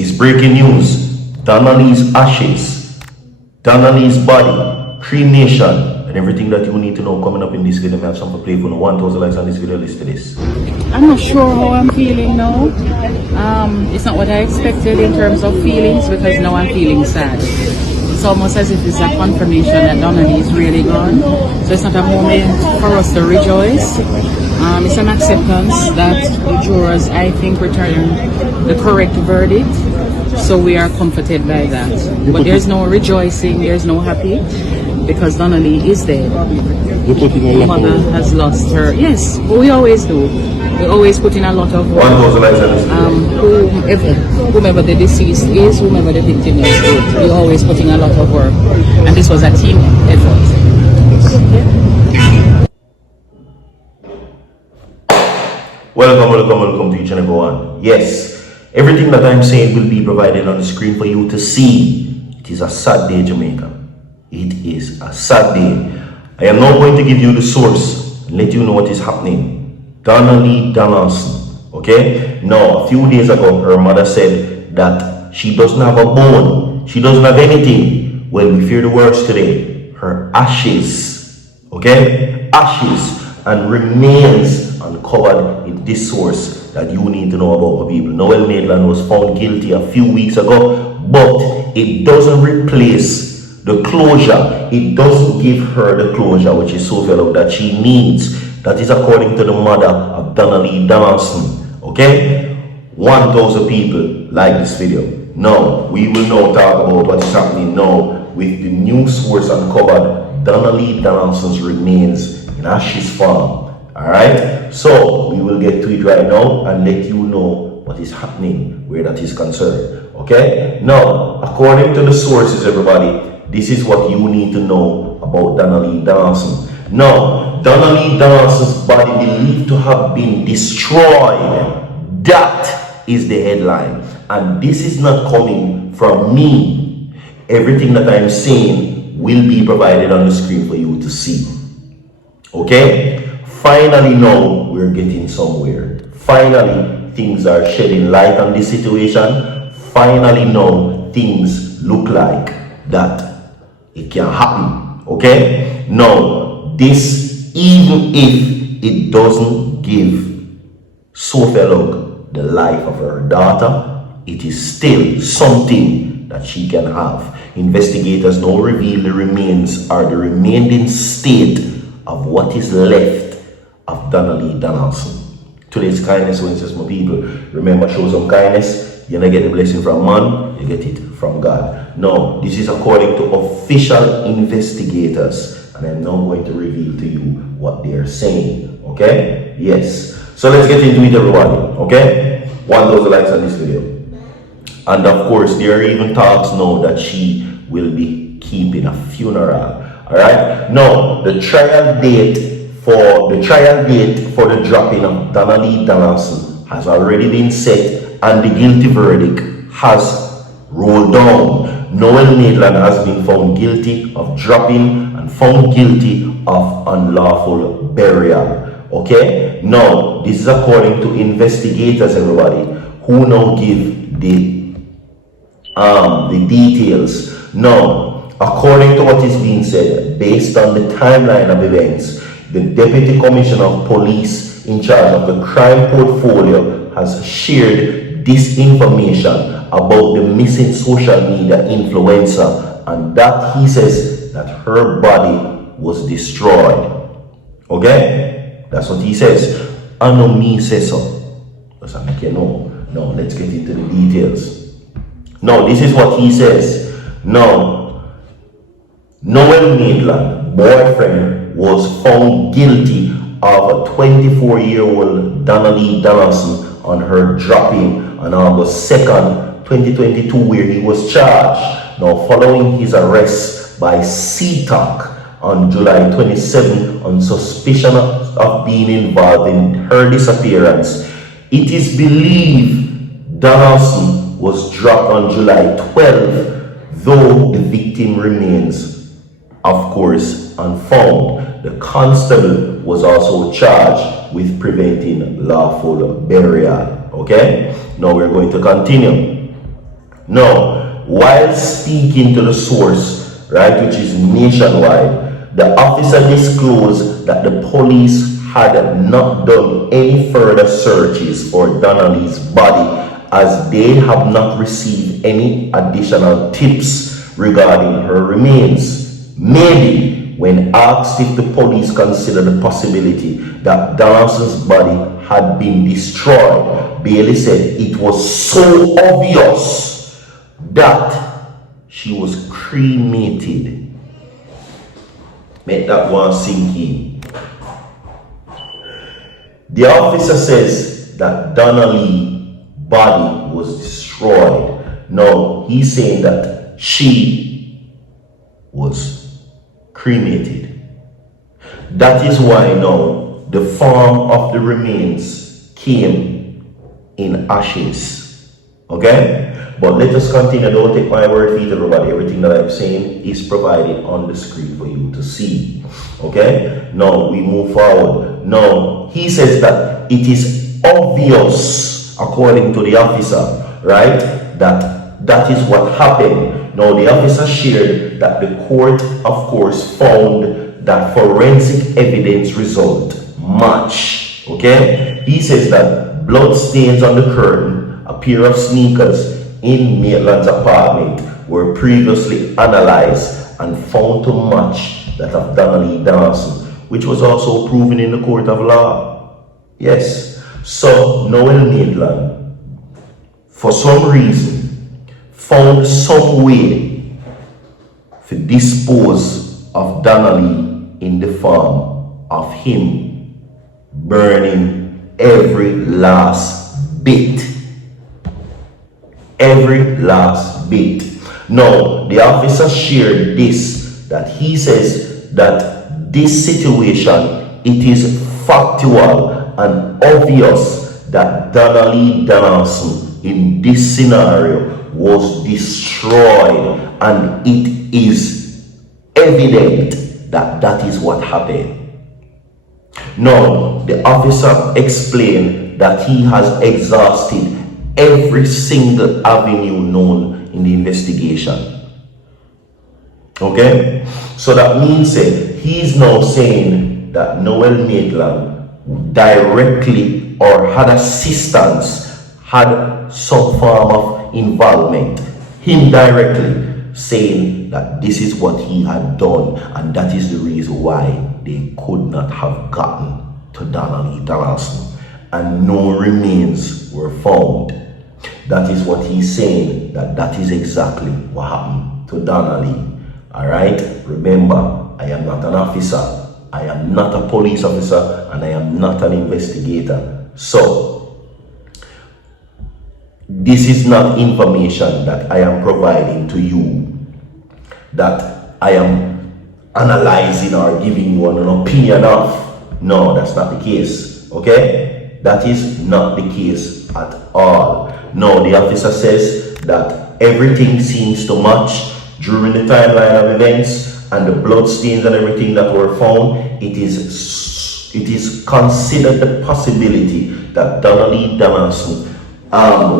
is breaking news. Donald's ashes, Donald's body, cremation, and everything that you need to know coming up in this video. I have some for play for 1,000 likes on this video. List to this. I'm not sure how I'm feeling now. It's not what I expected in terms of feelings, because now I'm feeling sad. It's almost as if it's a confirmation that Donna is really gone. So it's not a moment for us to rejoice. It's an acceptance that the jurors, I think, returned the correct verdict. So we are comforted by that. But there's no rejoicing, there's no happy, because Donna is dead. Mother has lost her. Yes, we always do. We always put in a lot of work. Whomever the deceased is, whomever the victim is, we always put in a lot of work. And this was a team effort. Welcome to each and every one. Yes, everything that I'm saying will be provided on the screen for you to see. It is a sad day, Jamaica. It is a sad day. I am now going to give you the source and let you know what is happening. Donaldson, okay? Now, a few days ago, her mother said that she doesn't have a bone. She doesn't have anything. Well, we fear the worst today. Her ashes, okay? Ashes and remains uncovered in this source that you need to know about, my people. NOEL MAITLAND was found guilty a few weeks ago, but it doesn't replace the closure. It doesn't give her the closure, which is so fellow that she needs. That is according to the mother of Donaldson. Okay? 1,000 people like this video. Now, we will now talk about what is happening now with the new source uncovered Donaldson's remains in ashes farm. Alright? So, we will get to it right now and let you know what is happening where that is concerned. Okay? Now, according to the sources, everybody, this is what you need to know about Donaldson. Now, Donaldson's body believed to have been destroyed. That is the headline. And this is not coming from me. Everything that I'm saying will be provided on the screen for you to see. Okay? Finally now, we're getting somewhere. Finally, things are shedding light on this situation. Finally now, things look like that it can happen. Okay? Now, this, even if it doesn't give Sophia Lug the life of her daughter, it is still something that she can have. Investigators now reveal the remains are the remaining state of what is left of Donaldson. Today's kindness Wednesdays, my people. Remember, show some kindness. You don't get the blessing from man, you get it from God. Now, this is according to official investigators, and I'm now going to reveal to you what they are saying. Okay? Yes. So let's get into it, everybody. Okay? 1,000 likes on this video. And of course, there are even talks now that she will be keeping a funeral. Alright? Now, the trial date for the dropping of Donaldson has already been set, and the guilty verdict has rolled down. NOEL MAITLAND has been found guilty of dropping and found guilty of unlawful burial. Okay? Now, this is according to investigators, everybody, who now give the details. Now, according to what is being said, based on the timeline of events, the Deputy Commissioner of Police in charge of the crime portfolio has shared this information about the missing social media influencer, and that he says that her body was destroyed. Okay? That's what he says. I know me say so. Does that make you know? Now, let's get into the details. Now, this is what he says. Now, NOEL MAITLAND, boyfriend, was found guilty of a 24-year-old Donaldson on her dropping on August 2nd, 2022, where he was charged. Now, following his arrest by CTOC on July 27 on suspicion of being involved in her disappearance, it is believed Donaldson was dropped on July 12, though the victim remains, of course, unfound. The constable was also charged with preventing lawful burial. Okay? Now we're going to continue. Now, while speaking to the source, right, which is Nationwide, the officer disclosed that the police had not done any further searches for Donnelly's body, as they have not received any additional tips regarding her remains. Maybe when asked if the police considered the possibility that Donaldson's body had been destroyed, Bailey said it was so obvious that she was cremated. Make that one sink in. The officer says that Donnelly's body was destroyed. No, he's saying that she was cremated. That is why now the form of the remains came in ashes. Okay? But let us continue. Don't take my word for it, everybody. Everything that I'm saying is provided on the screen for you to see. Okay? Now we move forward. Now he says that it is obvious, according to the officer, right, that is what happened. Now the officer shared that the court, of course, found that forensic evidence result match. Okay? He says that blood stains on the curtain, a pair of sneakers in Maitland's apartment were previously analyzed and found to match that of Donnelly Donaldson, which was also proven in the court of law. Yes. So NOEL Maitland, for some reason, found some way to dispose of Donnelly in the form of him burning every last bit. Every last bit. Now, the officer shared this, that he says that this situation, it is factual and obvious that Donnelly Donaldson in this scenario was destroyed, and it is evident that that is what happened. Now, the officer explained that he has exhausted every single avenue known in the investigation. Okay? So that means he's now saying that NOEL Maitland directly or had assistance, had some form of involvement, him directly saying that this is what he had done, and that is the reason why they could not have gotten to Donnelly Donaldson and no remains were found. That is what he's saying, that is exactly what happened to Donnelly. Alright? Remember, I am not an officer, I am not a police officer, and I am not an investigator. So, this is not information that I am providing to you, that I am analyzing or giving you an opinion of. No, that's not the case. Okay? That is not the case at all. No, the officer says that everything seems to match during the timeline of events, and the blood stains and everything that were found. It is considered the possibility that Donnelly Donaldson,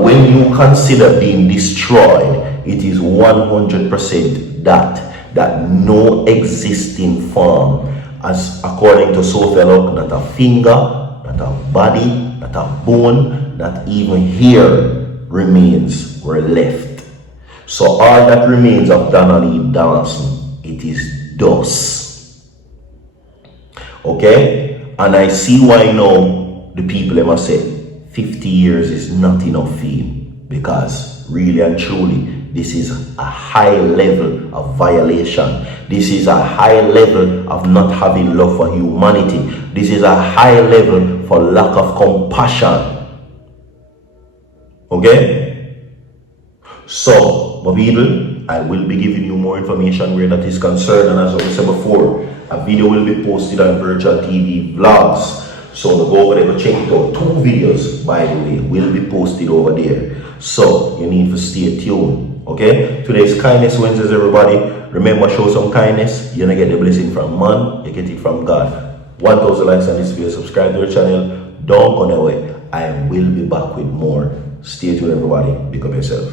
when you consider being destroyed, it is 100% that no existing form, as according to Sophia Luck, not a finger, not a body, not a bone, not even hair remains were left. So all that remains of Donnelly Donaldson, it is dust. Okay? And I see why now the people must say 50 years is not enough for him, because really and truly this is a high level of violation. This is a high level of not having love for humanity. This is a high level for lack of compassion. Okay? So, my people, I will be giving you more information where that is concerned, and as I said before, a video will be posted on Virtual TV Vlogs. So go over there, go check it out. 2 videos, by the way, will be posted over there. So you need to stay tuned. Okay? Today's Kindness Wednesdays, everybody. Remember, show some kindness. You're gonna get the blessing from man, you get it from God. 1,000 likes on this video, subscribe to the channel. Don't go nowhere. I will be back with more. Stay tuned, everybody. Pick up yourself.